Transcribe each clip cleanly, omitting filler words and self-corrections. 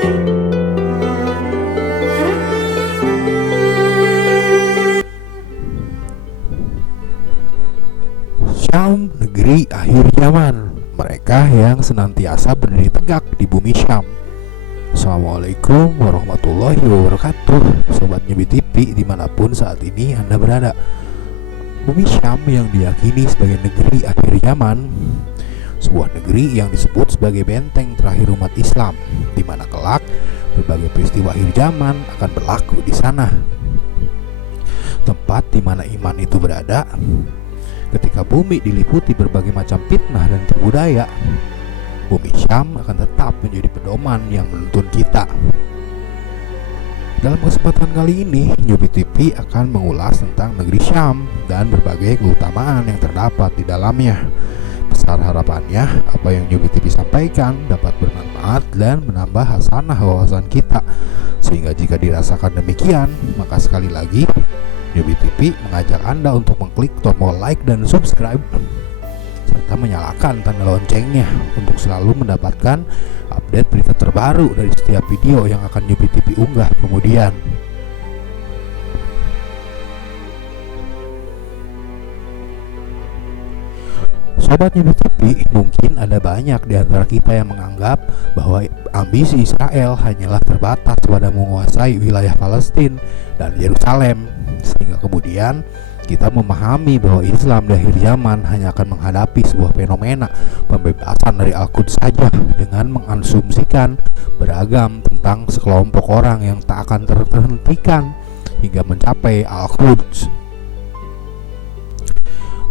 Syam, negeri akhir zaman. Mereka yang senantiasa berdiri tegak di bumi Syam. Assalamualaikum warahmatullahi wabarakatuh, Sobat Nyebi TV dimanapun saat ini Anda berada. Bumi Syam yang diyakini sebagai negeri akhir zaman, sebuah negeri yang disebut sebagai benteng terakhir umat Islam, di mana kelak berbagai peristiwa akhir zaman akan berlaku di sana. Tempat di mana iman itu berada. Ketika bumi diliputi berbagai macam fitnah dan tipu daya, bumi Syam akan tetap menjadi pedoman yang menuntun kita. Dalam kesempatan kali ini, Nyebi TV akan mengulas tentang negeri Syam dan berbagai keutamaan yang terdapat di dalamnya. Besar harapannya, apa yang Nyebi TV sampaikan dapat bermanfaat dan menambah hasanah wawasan kita. Sehingga jika dirasakan demikian, maka sekali lagi Nyebi TV mengajak Anda untuk mengklik tombol like dan subscribe serta menyalakan tanda loncengnya untuk selalu mendapatkan update berita terbaru dari setiap video yang akan Nyebi TV unggah kemudian. Sobat Nyebi TV, mungkin ada banyak di antara kita yang menganggap bahwa ambisi Israel hanyalah terbatas pada menguasai wilayah Palestina dan Yerusalem, sehingga kemudian kita memahami bahwa Islam di akhir zaman hanya akan menghadapi sebuah fenomena pembebasan dari Al-Quds saja dengan mengasumsikan beragam tentang sekelompok orang yang tak akan terhentikan hingga mencapai Al-Quds.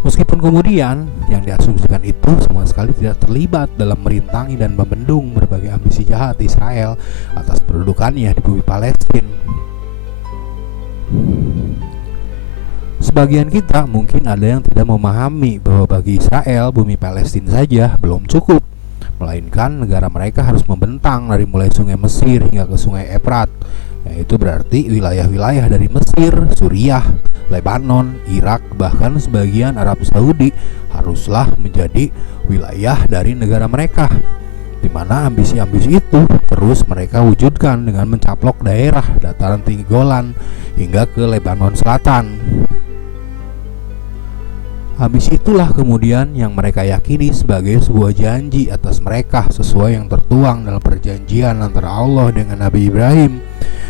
Meskipun kemudian yang diasumsikan itu sama sekali tidak terlibat dalam merintangi dan membendung berbagai ambisi jahat Israel atas pendudukannya di bumi Palestina. Sebagian kita mungkin ada yang tidak memahami bahwa bagi Israel bumi Palestina saja belum cukup, melainkan negara mereka harus membentang dari mulai sungai Mesir hingga ke sungai Efrat, yaitu berarti wilayah-wilayah dari Mesir, Suriah, Lebanon, Irak, bahkan sebagian Arab Saudi haruslah menjadi wilayah dari negara mereka, di mana ambisi-ambisi itu terus mereka wujudkan dengan mencaplok daerah dataran tinggi Golan hingga ke Lebanon Selatan. Ambisi itulah kemudian yang mereka yakini sebagai sebuah janji atas mereka sesuai yang tertuang dalam perjanjian antara Allah dengan Nabi Ibrahim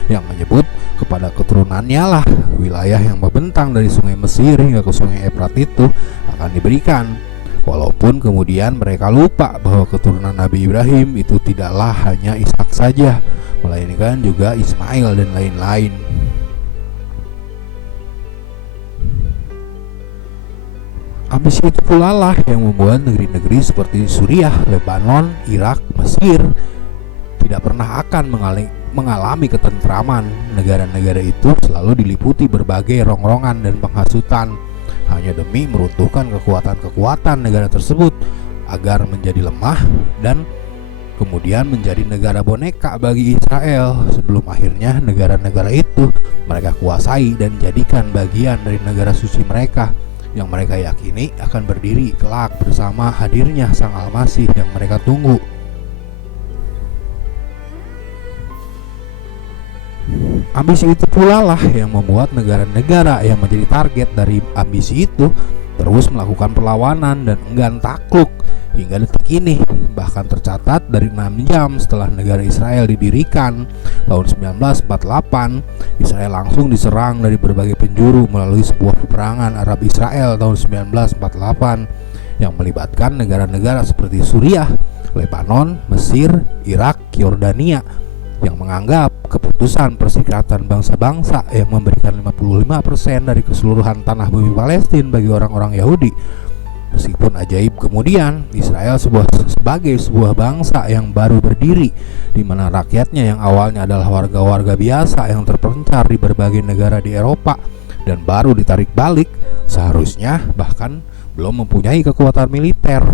yang menyebut kepada keturunannya lah wilayah yang membentang dari sungai Mesir hingga ke sungai Efrat itu akan diberikan. Walaupun kemudian mereka lupa bahwa keturunan Nabi Ibrahim itu tidaklah hanya Ishak saja, melainkan juga Ismail dan lain-lain. Ambisi itu pula lah yang membuat negeri-negeri seperti Suriah, Lebanon, Irak, Mesir tidak pernah akan mengalami ketentraman. Negara-negara itu selalu diliputi berbagai rongrongan dan penghasutan hanya demi meruntuhkan kekuatan-kekuatan negara tersebut agar menjadi lemah dan kemudian menjadi negara boneka bagi Israel, sebelum akhirnya negara-negara itu mereka kuasai dan jadikan bagian dari negara suci mereka yang mereka yakini akan berdiri kelak bersama hadirnya Sang Al-Masih yang mereka tunggu. Ambisi itu pula lah yang membuat negara-negara yang menjadi target dari ambisi itu terus melakukan perlawanan dan enggan takluk hingga detik ini. Bahkan tercatat dari 6 jam setelah negara Israel didirikan tahun 1948, Israel langsung diserang dari berbagai penjuru melalui sebuah peperangan Arab Israel tahun 1948 yang melibatkan negara-negara seperti Suriah, Lebanon, Mesir, Irak, Yordania yang menganggap keputusan Perserikatan Bangsa-Bangsa yang memberikan 55% dari keseluruhan tanah bumi Palestina bagi orang-orang Yahudi. Meskipun ajaib kemudian Israel sebagai sebuah bangsa yang baru berdiri, di mana rakyatnya yang awalnya adalah warga-warga biasa yang terpencar di berbagai negara di Eropa dan baru ditarik balik, seharusnya bahkan belum mempunyai kekuatan militer,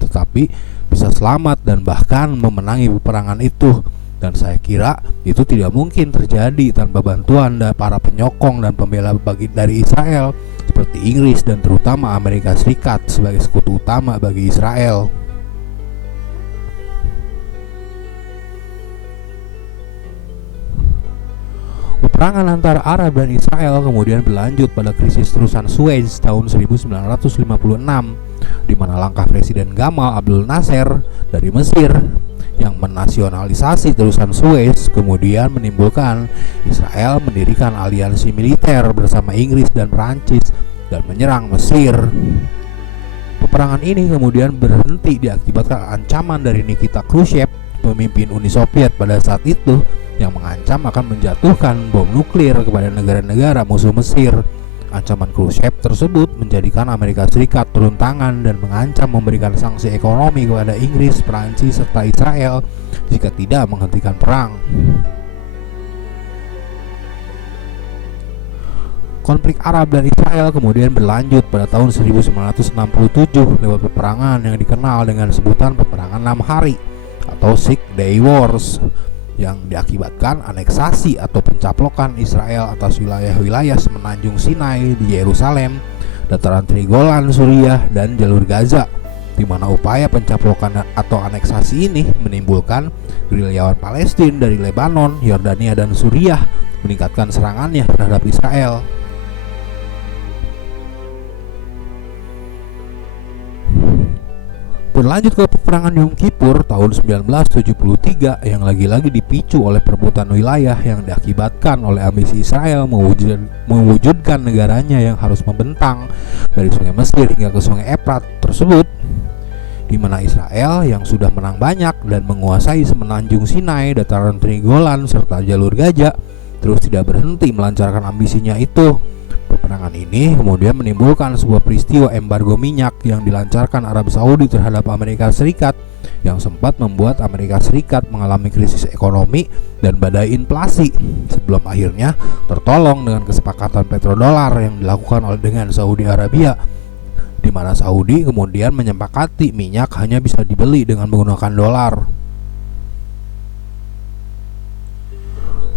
tetapi bisa selamat dan bahkan memenangi peperangan itu. Dan saya kira itu tidak mungkin terjadi tanpa bantuan para penyokong dan pembela dari Israel seperti Inggris dan terutama Amerika Serikat sebagai sekutu utama bagi Israel. Peperangan antara Arab dan Israel kemudian berlanjut pada krisis terusan Suez tahun 1956, di mana langkah Presiden Gamal Abdel Nasser dari Mesir yang menasionalisasi terusan Suez kemudian menimbulkan Israel mendirikan aliansi militer bersama Inggris dan Perancis dan menyerang Mesir. Peperangan ini kemudian berhenti diakibatkan ancaman dari Nikita Khrushchev, pemimpin Uni Soviet pada saat itu, yang mengancam akan menjatuhkan bom nuklir kepada negara-negara musuh Mesir. Ancaman Khrushchev tersebut menjadikan Amerika Serikat turun tangan dan mengancam memberikan sanksi ekonomi kepada Inggris, Perancis, serta Israel jika tidak menghentikan perang. Konflik Arab dan Israel kemudian berlanjut pada tahun 1967 lewat peperangan yang dikenal dengan sebutan peperangan 6 hari atau Six Day Wars, yang diakibatkan aneksasi atau pencaplokan Israel atas wilayah-wilayah semenanjung Sinai di Yerusalem, dataran tinggi Golan Suriah, dan jalur Gaza, di mana upaya pencaplokan atau aneksasi ini menimbulkan gerilyawan Palestina dari Lebanon, Yordania, dan Suriah meningkatkan serangannya terhadap Israel. Berlanjut ke peperangan Yom Kippur tahun 1973 yang lagi-lagi dipicu oleh perebutan wilayah yang diakibatkan oleh ambisi Israel mewujudkan negaranya yang harus membentang dari Sungai Mesir hingga ke Sungai Efrat tersebut, di mana Israel yang sudah menang banyak dan menguasai semenanjung Sinai, dataran tinggi Golan, serta jalur Gaza, terus tidak berhenti melancarkan ambisinya itu. Peperangan ini kemudian menimbulkan sebuah peristiwa embargo minyak yang dilancarkan Arab Saudi terhadap Amerika Serikat, yang sempat membuat Amerika Serikat mengalami krisis ekonomi dan badai inflasi, sebelum akhirnya tertolong dengan kesepakatan petrodolar yang dilakukan dengan Saudi Arabia, di mana Saudi kemudian menyepakati minyak hanya bisa dibeli dengan menggunakan dolar.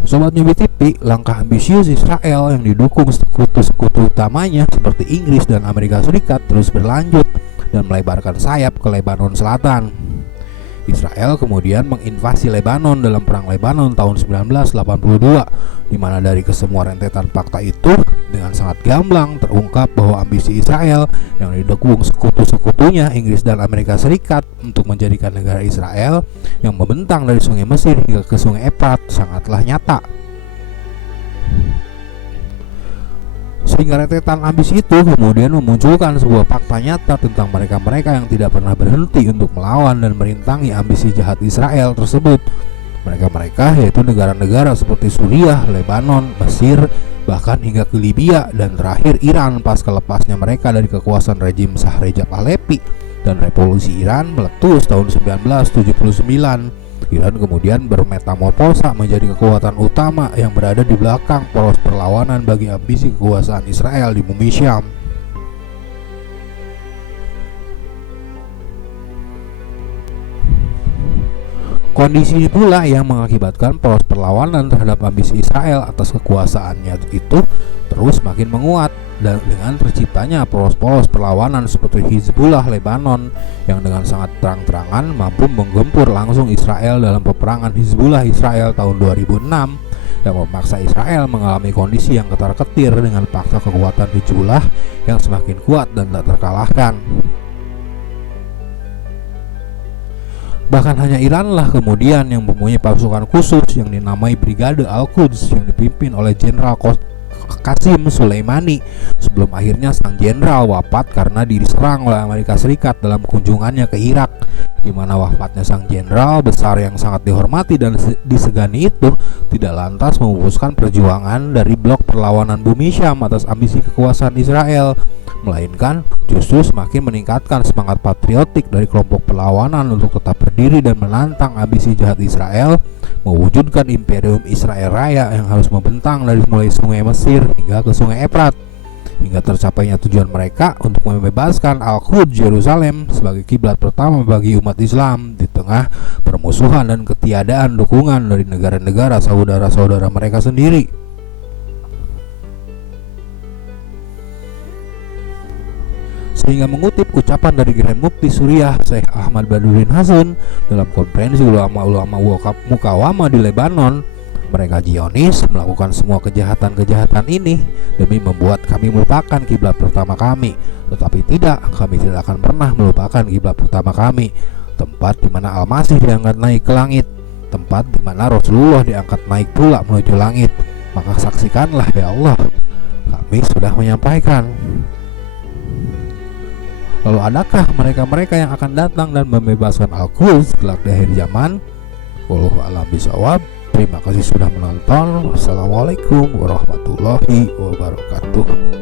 Sobat Newbie TV, langkah ambisius Israel yang didukung sekutu-sekutu utamanya seperti Inggris dan Amerika Serikat terus berlanjut dan melebarkan sayap ke Lebanon Selatan. Israel kemudian menginvasi Lebanon dalam Perang Lebanon tahun 1982, di mana dari kesemua rentetan fakta itu dengan sangat gamblang terungkap bahwa ambisi Israel yang didukung sekutu-sekutunya Inggris dan Amerika Serikat untuk menjadikan negara Israel yang membentang dari Sungai Mesir hingga ke Sungai Efrat sangatlah nyata. Sehingga rentetan ambisi itu kemudian memunculkan sebuah fakta nyata tentang mereka-mereka yang tidak pernah berhenti untuk melawan dan merintangi ambisi jahat Israel tersebut. Mereka-mereka yaitu negara-negara seperti Suriah, Lebanon, Mesir, bahkan hingga ke Libya, dan terakhir Iran pasca lepasnya mereka dari kekuasaan rejim Shah Reza Pahlavi dan revolusi Iran meletus tahun 1979. Iran kemudian bermetamorfosa menjadi kekuatan utama yang berada di belakang poros perlawanan bagi ambisi kekuasaan Israel di bumi Syam. Kondisi ini pula yang mengakibatkan poros perlawanan terhadap ambisi Israel atas kekuasaannya itu terus makin menguat, dan dengan terciptanya poros-poros perlawanan seperti Hizbullah Lebanon yang dengan sangat terang-terangan mampu menggempur langsung Israel dalam peperangan Hizbullah Israel tahun 2006 yang memaksa Israel mengalami kondisi yang ketar-ketir dengan paksa kekuatan Hizbullah yang semakin kuat dan tak terkalahkan. Bahkan hanya Iranlah kemudian yang mempunyai pasukan khusus yang dinamai Brigade Al-Quds yang dipimpin oleh Jenderal Qasim Soleimani, sebelum akhirnya sang jenderal wafat karena diserang oleh Amerika Serikat dalam kunjungannya ke Irak, di mana wafatnya sang jenderal besar yang sangat dihormati dan disegani itu tidak lantas memupuskan perjuangan dari blok perlawanan bumi Syam atas ambisi kekuasaan Israel, melainkan justru semakin meningkatkan semangat patriotik dari kelompok perlawanan untuk tetap berdiri dan menantang ambisi jahat Israel mewujudkan Imperium Israel Raya yang harus membentang dari mulai Sungai Mesir hingga ke Sungai Efrat, hingga tercapainya tujuan mereka untuk membebaskan Al-Quds Yerusalem sebagai kiblat pertama bagi umat Islam di tengah permusuhan dan ketiadaan dukungan dari negara-negara saudara-saudara mereka sendiri. Sehingga mengutip ucapan dari Grand Mufti Suriah Syekh Ahmad Badruddin Hasan dalam konferensi ulama-ulama Mukawamah di Lebanon, Mereka Zionis melakukan semua kejahatan-kejahatan ini demi membuat kami melupakan kiblat pertama kami. Tetapi tidak, kami tidak akan pernah melupakan kiblat pertama kami, tempat di mana Al-Masih diangkat naik ke langit, tempat di mana Rasulullah diangkat naik pula menuju langit. Maka saksikanlah ya Allah, kami sudah menyampaikan. Lalu adakah mereka-mereka yang akan datang dan membebaskan Al-Quds kelak di akhir zaman? Wallahu a'lam bishawab. Terima kasih sudah menonton. Wassalamualaikum warahmatullahi wabarakatuh.